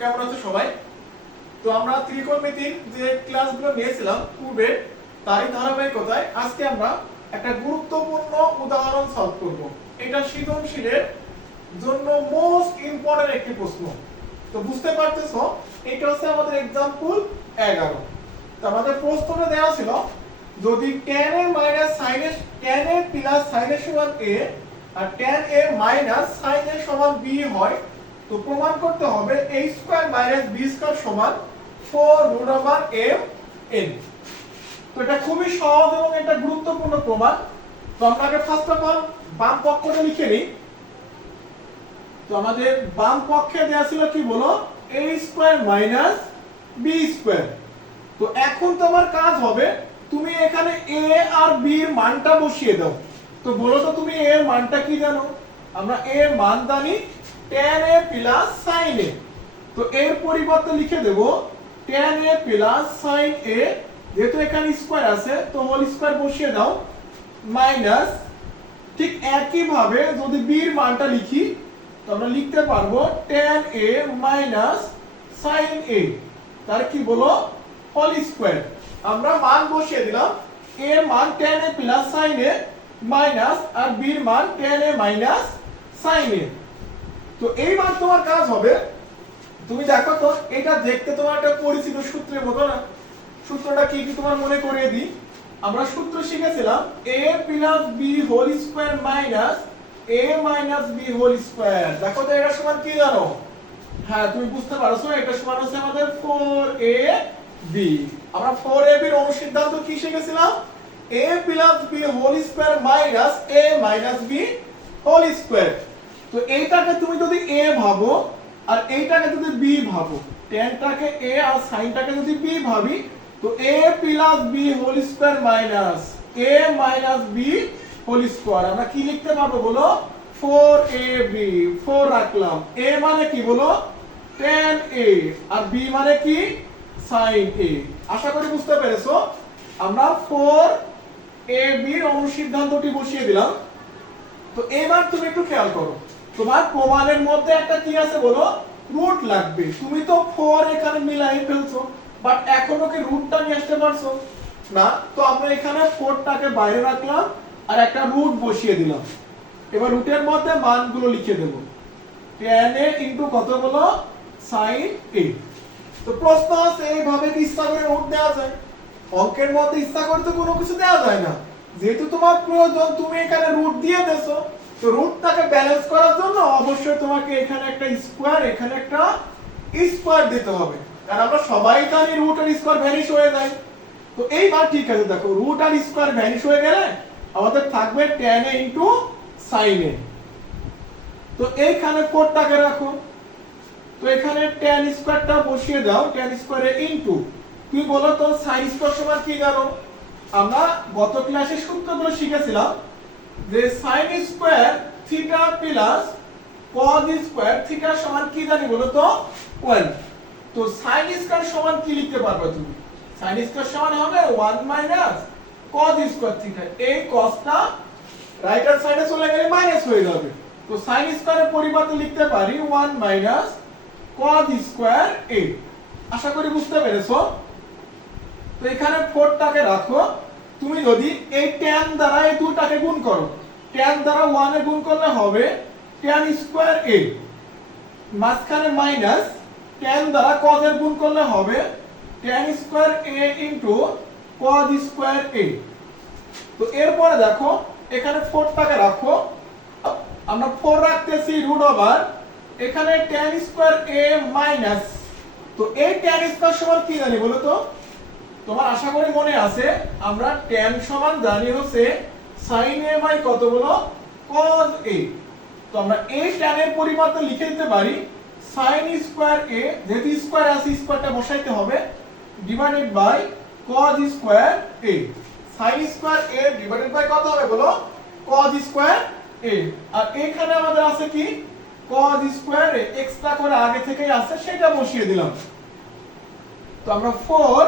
কেমন আছো সবাই। তো আমরা ত্রিকোণমিতির যে ক্লাসগুলো নিয়েছিলাম পূর্বে, তারই ধারাবাহিকতায় আজকে আমরা একটা গুরুত্বপূর্ণ উদাহরণ সলভ করব। এটা সৃজনশীলের জন্য মোস্ট ইম্পর্টেন্ট একটি প্রশ্ন। তো বুঝতে পারতেছো, এটা হচ্ছে আমাদের এক্সাম্পল এগারো। তো আমাদের প্রশ্নটা দেওয়া ছিল, যদি tan a minus sin a tan a plus sin a সমান a, আর tan a minus sin a সমান b হয় তো প্রমাণ করতে হবে a square minus b square সমান 4 রুট ওভার m n তো এটা খুবই সহজ এবং এটা গুরুত্বপূর্ণ প্রমাণ। তো আমরা আগে ফার্স্ট অফ অল বাম পক্ষটা লিখে নিই। তো আমাদের বাম পক্ষে দেওয়া ছিল কি বলো? a square minus b square তো এখন তোমার কাজ হবে, তুমি এখানে a আর b এর মানটা বসিয়ে দাও। তো বলো তো তুমি a এর মানটা কি জানো? আমরা a এর মান জানি tan a plus sin a তো এর পরিবর্তে লিখে দেব, tan a plus sin a, যেহেতু এখানে স্কয়ার আছে, তো হোল স্কয়ার বসিয়ে দাও মাইনাস ঠিক একই ভাবে যদি b এর মানটা লিখি, তো আমরা লিখতে পারব tan a minus sin a তার কি বলো? হোল স্কয়ার আমরা মান বসিয়ে দিলাম, a মান tan a plus sin a minus R b এর মান tan a minus sin a তো এইবার তোমার কাজ হবে, তুমি দেখো তো, এটা দেখতে তোমার একটা পরিচিত সূত্রের মতো না। সূত্রটা কি কি তোমার মনে করিয়ে দিই? আমরা সূত্র শিখেছিলাম, a plus b whole square minus a minus b whole square দেখো তো, এটা সমান কি জানো? হ্যাঁ তুমি বুঝতে পারছ, এটা সমান হচ্ছে আমাদের 4ab আমরা 4ab এর অনুসিদ্ধান্ত কি শিখেছিলাম? a plus b whole square minus a minus b whole square তো এইটাকে তুমি যদি a ভাবো আর এইটাকে যদি বি ভাবো tanটাকে a আর sinটাকে যদি b ভাবি, তো a plus b whole square minus a minus b whole square আমরা কি লিখতে পারব বলো? 4ab 4 রাখলাম। এ মানে কি বলো? টেন এ আর বি মানে কি? সাইন এ আশা করি বুঝতে পেরেছ? আমরা 4ab এর অনুসিদ্ধান্তটি বসিয়ে দিলাম। তো এবার তুমি একটু খেয়াল করো। তোমার প্রমাণের মধ্যে একটা কি আছে বলো? রুট লাগবে। তুমি তো ফোর এখানে মিলাই ফেলছো বাট এখনও কি রুটটা নিয়ে আসতে পারছ? না? তো আমরা এখানে ফোরটাকে বাইরে রাখলাম আর একটা রুট বসিয়ে দিলাম। এবার রুটের মধ্যে মানগুলো লিখে দেব। tan a ইনটু কত বলো sin a তো প্রশ্ন আছে, এইভাবে কি ইচ্ছা করে রুট দেওয়া যায়? অঙ্কের মধ্যে ইচ্ছা করে তো কোনো কিছু দেওয়া যায় না। যেহেতু তোমার প্রয়োজন, তুমি এখানে রুট দিয়ে দেছো তো রুটটাকে ব্যালেন্স করার জন্য অবশ্যই তোমাকে এখানে একটা স্কোয়ার এখানে একটা স্কোয়ার দিতে হবে। কারণ আমরা সবাই জানি রুট আর স্কোয়ার ভ্যানিশ হয়ে যায়। তো এইবার ঠিক আছে, দেখো রুট আর স্কোয়ার ভ্যানিশ হয়ে গেলে আমাদের থাকবে tan a into sin a তো এইখানে কোডটাকে রাখো। তো এখানে tan স্কোয়ারটা বসিয়ে দাও, tan স্কোয়ারে ইনটু তুমি বলো তো, sin স্কোয়ার সমান কি জানো আমরা গত ক্লাসে সূত্রগুলো শিখেছিলাম। যে sin square theta plus cos square theta সমান কি জানি বলো তো 1 তো sin স্কোয়ার সমান কি লিখতে পারবে তুমি? sin স্কোয়ার সমান হবে 1 মাইনাস cos স্কোয়ার থিটা এই cosটা রাইট হ্যান্ড সাইডে চলে গেলে মাইনাস হয়ে যাবে। তো sin স্কোয়ারের পরিবর্তে লিখতে পারি 1 মাইনাস cos স্কোয়ার a আশা করি বুঝতে পেরেছ? তো এখানে 4টাকে রাখো। তুমি যদি এই tan দ্বারা এই দুটাকে গুণ করো, tan দ্বারা 1 এ গুণ করলে হবে tan স্কয়ার a, মাঝখানে মাইনাস tan দ্বারা cos এর গুণ করলে হবে tan square a into cos square a তো এরপরে দেখো, এখানে 4টাকে রাখো, আমরা 4 রাখতেছি রুট ওভার এখানে tan স্কয়ার a মাইনাস তো এই tan স্কয়ার সমান কি জানি বলো তো? তোমার আশা করি মনে আছে, আমরা tan সমান জানি হচ্ছে sin a বাই কত বলো? cos a তো আমরা এই tan এর পরিবর্তে লিখে দিতে পারি, sin স্কয়ার a, যেহেতু স্কয়ার আছে স্কয়ারটা বসাইতে হবে divided by cos square a sin square a divided by কত হবে বলো? cos স্কয়ার a আর এখানে আমাদের আছে কি? cos স্কয়ার a এক্সট্রা করে আগে থেকেই আছে, সেটা বসিয়ে দিলাম। তো আমরা 4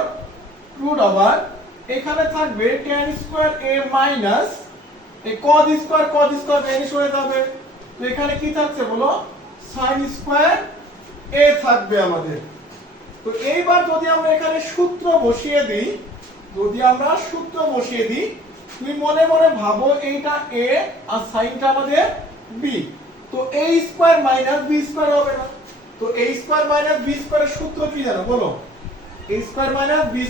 রুট ওভার এখানে থাকবে tan স্কয়ার a মাইনাস এই cos square cos square vanish হয়ে যাবে। তো এখানে কি থাকছে বলো? sin স্কয়ার a থাকবে আমাদের। তো এইবার যদি আমরা এখানে সূত্র বসিয়ে দিই, যদি আমরা সূত্র বসিয়ে দিই, তুমি মনে মনে ভাবো এইটা এ আর সাইনটা আমাদের বি তো a square minus b square হবে না। তো a স্কয়ার মাইনাস বি স্কয়ারের সূত্র কি জানো বলো? A স্কয়ার মাইনাস বি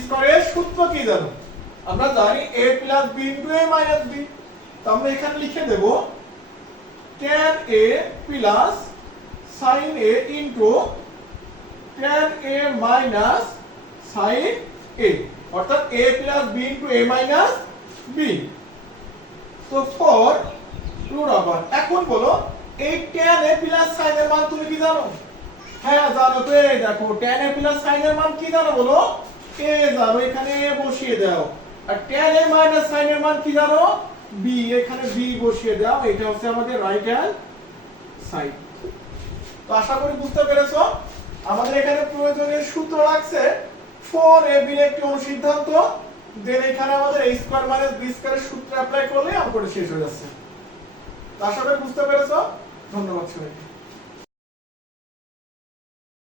আমরা জানি a plus b into a minus b তো আমরা এখানে লিখে দেব, tan a plus sin a into tan a minus sin a অর্থাৎ a plus b into a minus b তো ফর রুট ওভার এখন বলো, এই tan a প্লাস sin এর মান তুমি কি জানো? হ্যাঁ জানো তো, এই দেখো tan a প্লাস sin এর মান কি জানো বলো? a জানো, এখানে a বসিয়ে দাও। আর tan a মাইনাস sin এর মান কি জানো? B, এখানে b বসিয়ে দাও, এটা হচ্ছে আমাদের রাইট হ্যান্ড সাইড তো আশা করি বুঝতে পেরেছ, আমাদের এখানে প্রয়োজনীয় সূত্র লাগছে ফোর এ বির একটি অনুসিদ্ধান্ত। দেন এখানে আমাদের a স্কয়ার মাইনাস b স্কয়ারের সূত্র অ্যাপ্লাই করলে অঙ্কটা শেষ হয়ে যাচ্ছে। তো আশা করি বুঝতে পেরেছ। ধন্যবাদ সবাইকে।